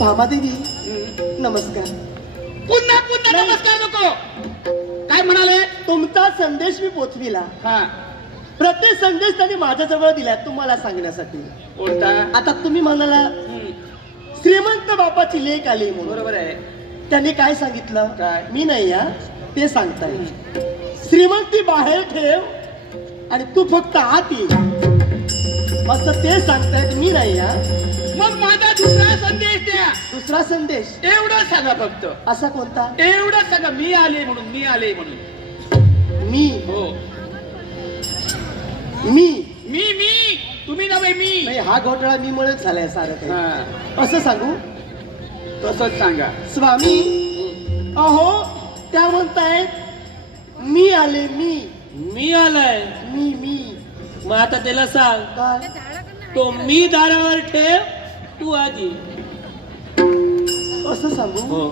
भामादेवी नमस्कार. पुन्हा पुन्हा नाही. नमस्कार नको. काय म्हणाले? तुमचा संदेश मी पोचविला. हा प्रत्येक संदेश त्यांनी माझ्याजवळ दिला तुम्हाला सांगण्यासाठी. कोणता? आता तुम्ही म्हणाला श्रीमंत बापाची लेक आली म्हणून. बरोबर आहे. त्यांनी काय सांगितलं? काय? मी नाही या ते सांगताय. श्रीमंती बाहेर ठेव आणि तू फक्त आत ये असं ते सांगतायत. मी नाही या. मग माझा दुसरा संदेश द्या. दुसरा संदेश एवढं सांगा फक्त. असा कोणता? एवढं सांगा. मी आले म्हणून. मी आले म्हणून. मी हो. मी मी तुम्ही नव्हे मी. नाही, हा घोटाळा मी मुळेच झालाय सारं काही. हा असं सांगू? तसंच सांगा. स्वामी अहो त्या म्हणतायत मी आले. मी आलाय. मी मग आता त्याला सांग, काय? तो मी दारावर ठेव, तू आजी. असं सांगू? हो.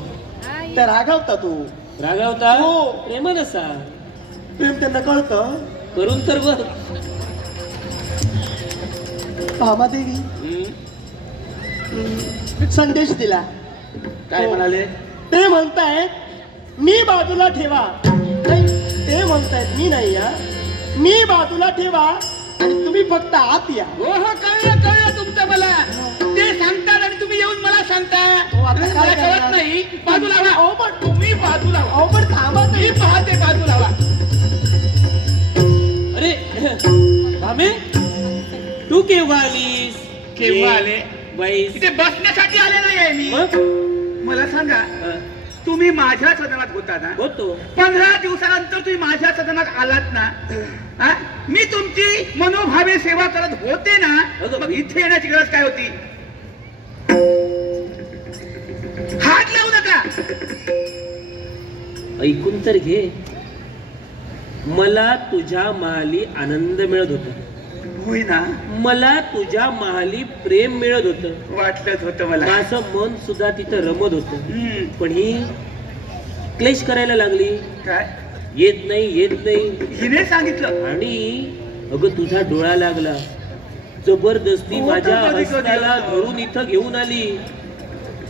त्या रागावता तू. रागावता? हो. प्रेमानं सांग. प्रेम त्यांना कळतं. करून तर बघ. भामादेवी संदेश दिला. काय हो. म्हणाले? ते म्हणतायत मी बाजूला ठेवा. नाही, ते म्हणतायत मी नाही या. मी बाजूला ठेवा आणि तुम्ही फक्त आत या. हो हो कळलं तुमचं मला. ते सांगतात आणि तुम्ही येऊन मला सांगता. हो, आता काय मला करणार? कळत नाही. बाजूला व्हा. अहो, पण तुम्ही बाजूला व्हा. अहो, पण थांबा मी तरी. पाहते. बाजूला व्हा. अरे भामे, तू केव्हा आलीस? केव्हा आले? बाई. इथे बसण्यासाठी आले नाही आहे मी. मग मला सांगा, हं, तुम्ही माझ्या सदनात होता ना? होतो. 15 दिवसानंतर तुम्ही माझ्या सदनात आलात ना? हा? मी तुमची मनोभावे सेवा करत होते ना? अगं. मग इथे येण्याची गरज काय होती? हात लावू नका. ऐकून तर घे. मला तुझ्या महाली आनंद मिळत होता. होय ना? मला तुझ्या महाली प्रेम मिळत होतं. वाटलंच होतं मला. माझं मन सुद्धा तिथं रमत होतं. हम्म. पण ही क्लेश करायला लागली. काय? येत नाही. हिने सांगितलं. आणि अगं तुझा डोळा लागला. जबरदस्ती हो, माझ्या तर कधी-कधी हस्ताला होतं. धरून इथं घेऊन आली.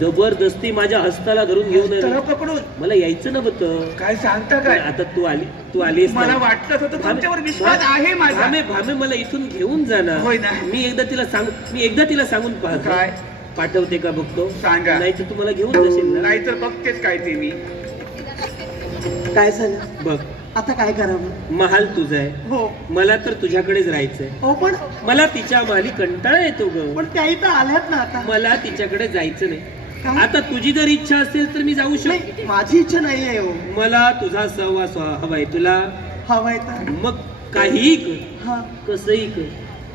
जबरदस्ती माझ्या हस्ताला धरून घेऊन तर आली. पकडून मला यायचं नव्हतं. काय सांगता काय? आता तू आलीस ना. मला वाटलंच होतं. तुमच्यावर विश्वास आहे माझा. भामे मला इथून घेऊन जा ना. होय ना? मी एकदा तिला सांगून पाहतो. काय? पाठवते का बघतो. सांगा. नाही तर तू मला घेऊन जाशील ना. नाहीतर बघतेच काय ते मी. काय झालं? बघ, आता काय करावं? महाल तुझा आहे. हो. मला तर तुझ्याकडेच राहायचंय. हो पण मला तिच्या महाली कंटाळा येतो ग. पण त्या इथं आल्यात ना आता. मला तिच्याकडे जायचं नाही. काय? आता तुझी जर इच्छा असेल तर मी जाऊ शकतो. नाही, माझी इच्छा नाहीये हो. मला तुझा सहवास हवाय. तुला हवाय तर मग काहीही कर, हा. कसंही कर,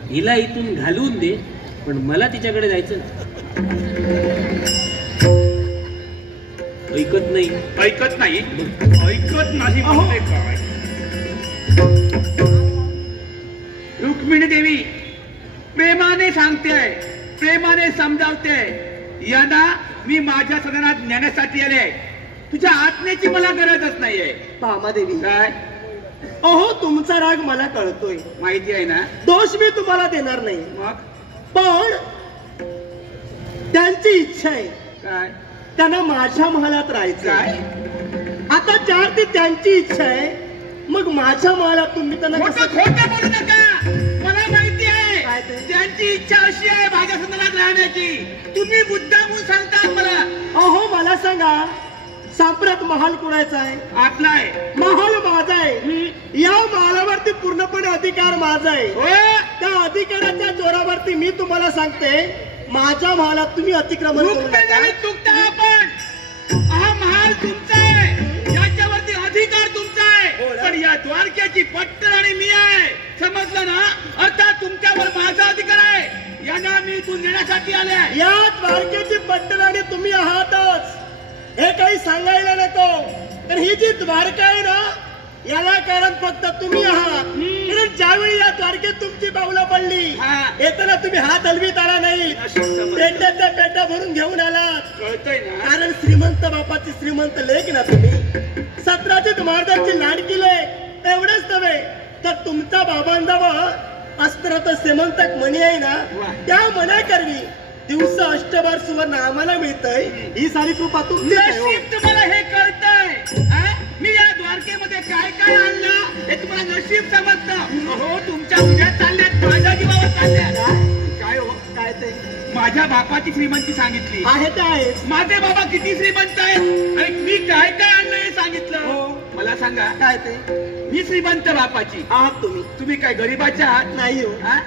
हिला इथून घालवून दे, पण मला तिच्याकडे जायचं नाही. ऐकत नाही. ऐकत नाही. ऐकत नाही अहो. म्हणजे काय? रुक्मिणी देवी प्रेमाने सांगते, प्रेमाने समजावते. यांना मी माझ्या सदनात नेण्यासाठी आले. तुझ्या आत्म्याची मला गरजच नाहीये. भामादेवी काय? अहो तुमचा राग मला कळतोय. माहिती आहे ना? दोष मी तुम्हाला देणार नाही. मग पण त्यांची इच्छा आहे. काय? त्यांना माझ्या महालात राहायचं काय? आहे. आता चार ती त्यांची इच्छा आहे. मग माझ्या महालात तुम्ही त्यांना खोटं कसं- खोटं बोलू नका. मला माहिती काय आहे ते? त्यांची इच्छा अशी आहे माझ्या सदनात राहण्याची. तुम्ही मुद्दामून सांगता मला. अहो मला सांगा, साम्राट महाल कुणाचा आहे? आपला आहे. महाल माझा आहे. या महालावरती पूर्णपणे अधिकार माझा आहे. हो. त्या अधिकाराच्या जोरावरती मी तुम्हाला सांगते, माझ्या महालात तुम्ही अतिक्रमण करू नका. रुक्मिणी चुकता आपण. हा महाल तुमचा आहे. याच्यावरती अधिकार तुमचा आहे. हो ना? पण या द्वारकेची पट्टराणी मी आहे. समजलं ना? अर्थात तुमच्यावर माझा अधिकार आहे. यांना मी इथून नेण्यासाठी आले. या द्वारकेची पट्टराणी तुम्ही आहातच, हे काही सांगायला नको. तर ही जी द्वारका आहे ना, याला कारण फक्त तुम्ही आहात. कारण ज्यावेळी या द्वारकेत तुमची पावलं पडली, हा. येताना तुम्ही हात हलवीत आला नाही. पेट्याच्या पेट्या भरून घेऊन आलात. कळतंय ना? कारण श्रीमंत बापाची श्रीमंत लेक ना तुम्ही. सत्राजित महाराजांची लाडकी लेक. एवढंच नव्हे तर तुमचा बाबांजवळ अस्त्र तर श्रीमंतक मणी आहे ना, वा. त्या मण्याकरवी दिवस अष्टभर सुवर्ण आम्हाला मिळतंय ही सारी कृपा तुमची आहे, हो. नशीब तुम्हाला हे कळतंय हा? मी या द्वारकेमध्ये काय काय आणलं हे तुम्हाला नशीब समजतं. हो तुमच्या उद्या चालल्यात माझ्या जीवावर चालल्यात. काय हो काय ते माझ्या बापाची श्रीमंती सांगितली, आहे ते आहेच. माझे बाबा किती श्रीमंत आहेत आणि मी काय काय आणलं हे सांगितलं. हो. मला सांगा काय ते मी श्रीमंत बापाची, आहात तुम्ही तुम्ही काय गरीबाचे आहात? नाही हो हा?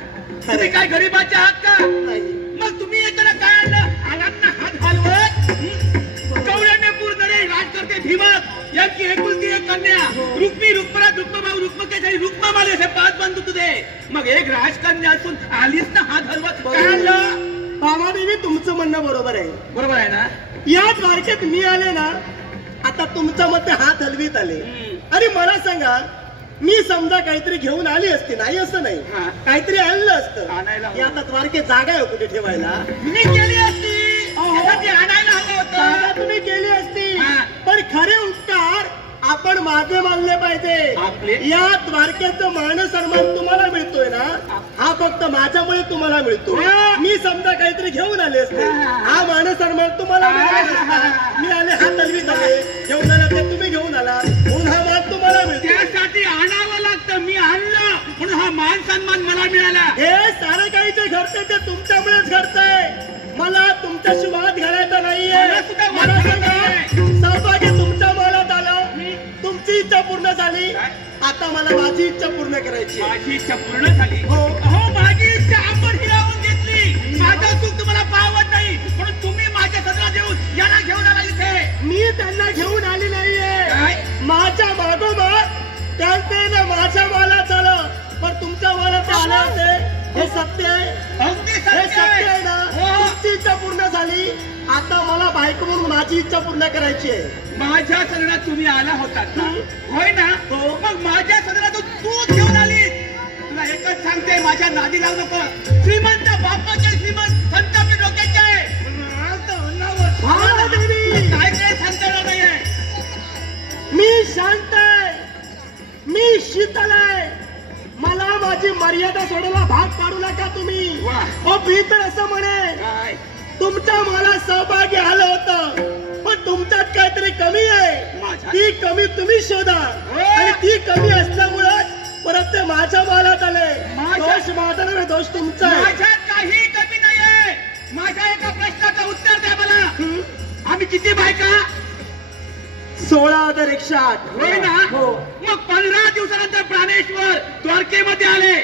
तुम्ही काय गरीबाचे आहात का? नाही. मग तुम्ही येताना काय आणलं? आलांना हात हलवत कवड्याने पूर्णरे राज करते भीमक यांची एकुलती एक कन्या रुक्मी रुक्मरा रुक्मभाऊ रुक्मकेसरी रुक्मामाली असे 5 बंधू तुझे. मग एक राजकन्या असून आलीस ना हात हलवत काय आणलं? भामादेवी तुमचं म्हणणं बरोबर आहे. बरोबर आहे ना? या द्वारकेत मी आले ना आता तुमच्या मते हात हलवीत आले. अरे मला सांगा मी समजा काहीतरी घेऊन आली असती, नाही असं नाही, हा. काहीतरी आणलं असतं. आणायला हवं. ही आता द्वारकेत जागा आहे कुठे ठेवायला. मी केली असती अहो. त्यासाठी आणायला हवं जागा होतं. तुम्ही केली असती हा. पण खरे उपकार आपण मागे मानले पाहिजे. आपले? या द्वारकेचं मान सन्मान तुम्हाला मिळतोय ना हा फक्त माझ्यामुळे तुम्हाला मिळतो. हा. मी समजा काहीतरी घेऊन आले असते हा. हा मान सन्मान तुम्हाला मिळाला नसता. मी आले हात हलवीत आले, घेऊन आला ते तुम्ही घेऊन आला म्हणून हा मान तुम्हाला मिळतो. त्यासाठी आणावं लागतं. मी आणलं म्हणून हा मान सन्मान मला मिळाला. हे सारं काही जे घडतंय ते तुमच्यामुळेच घडतंय. मला तुमच्याशी वाद घालायचा नाहीये. मला सुद्धा वाद मला घालायचा सांगा नाहीये. सौभाग्य तुमच्या मनात आलं, तुमची इच्छा पूर्ण झाली. काय? आता मला माझी इच्छा पूर्ण करायची आहे. माझी इच्छा पूर्ण झाली. हो. अहो माझी इच्छा आपण हिरावून घेतली. माझं सुख तुम्हाला पावत नाही म्हणून तुम्ही माझ्या सदरा देऊन याला घेऊन आला इथे. मी त्यांना घेऊन आली नाहीये. काय? माझ्या मागोमाग त्यांचे ना माझ्या मालात आलं पण तुमच्या मालात आले होते. हे सत्य आहे, अगदी हे सत्य सत्य आहे. आहे ना. हो. तुमची इच्छा पूर्ण झाली. आता मला बायको म्हणून माझी इच्छा पूर्ण करायची आहे. माझ्या सदरात तुम्ही आला होतात ना? होय ना? हो. मग माझ्या सदरातून तूच घेऊन आली. तुला एकच सांगते माझ्या नादी लावू नको. श्रीमंत बापाचे श्रीमंत संत आपल्या डोक्याचे आहे. भामादेवी, काय काय सांगता येणार नाहीये. मी शांत आहे, मी शीतल आहे. मला माझी मर्यादा सोडायला भाग पाडू नका तुम्ही. वा. ओ मी तर असं म्हणे काय? तुमच्या मला सहभागी आलं होतं पण तुमच्यात काहीतरी कमी आहे. माझ्यात? ती कमी तुम्ही शोधा आणि ती कमी असल्यामुळेच परत ते माझ्या मालात आले. माझ्या- दोष माझा नाही, दोष तुमचा आहे. माझ्यात काही कमी नाहीये. माझ्या एका प्रश्नाचं उत्तर द्या मला. आम्ही किती बायका? 16,108. होय ना? हो. मग 15 दिवसानंतर प्राणेश्वर द्वारकेमध्ये आले.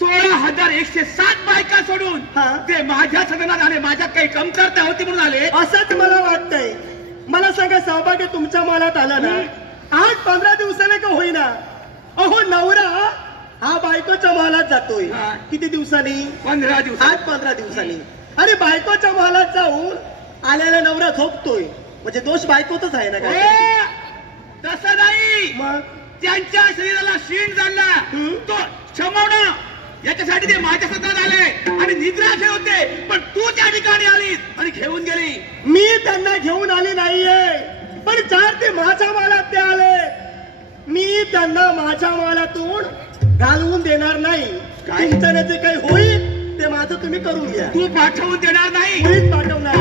16,107 बायका सोडून हा. ते माझ्या सदनात आले. माझ्यात काही कमतरता होती म्हणून आले. असंच मला वाटतंय. मला सांगा सौभाग्य तुमच्या मालात आला ना 8-15 दिवसाने का होईना. अहो नवरा हा बायकोच्या मालात जातोय. हा. किती दिवसांनी? 15 दिवसात 8-15 दिवसांनी. आणि बायकोच्या मालात जाऊन आलेला नवरा झोपतोय म्हणजे दोष बायकोतच आहे ना काय? तसं नाही. मग त्यांच्या शरीराला शीण झाला तो क्षमवणं याच्यासाठी ते माझ्या सदनात आले आणि निद्रा ठेवते. पण तू त्या ठिकाणी आलीस आणि घेऊन गेली. मी त्यांना घेऊन आली नाहीये पण जर ते माझ्या मालात ते आले मी त्यांना माझ्या मालातून घालवून देणार नाही. काय? तुमच्याने जे काही होईल ते माझं तुम्ही करून घ्या. तू पाठवून देणार नाही. मीच पाठवणार.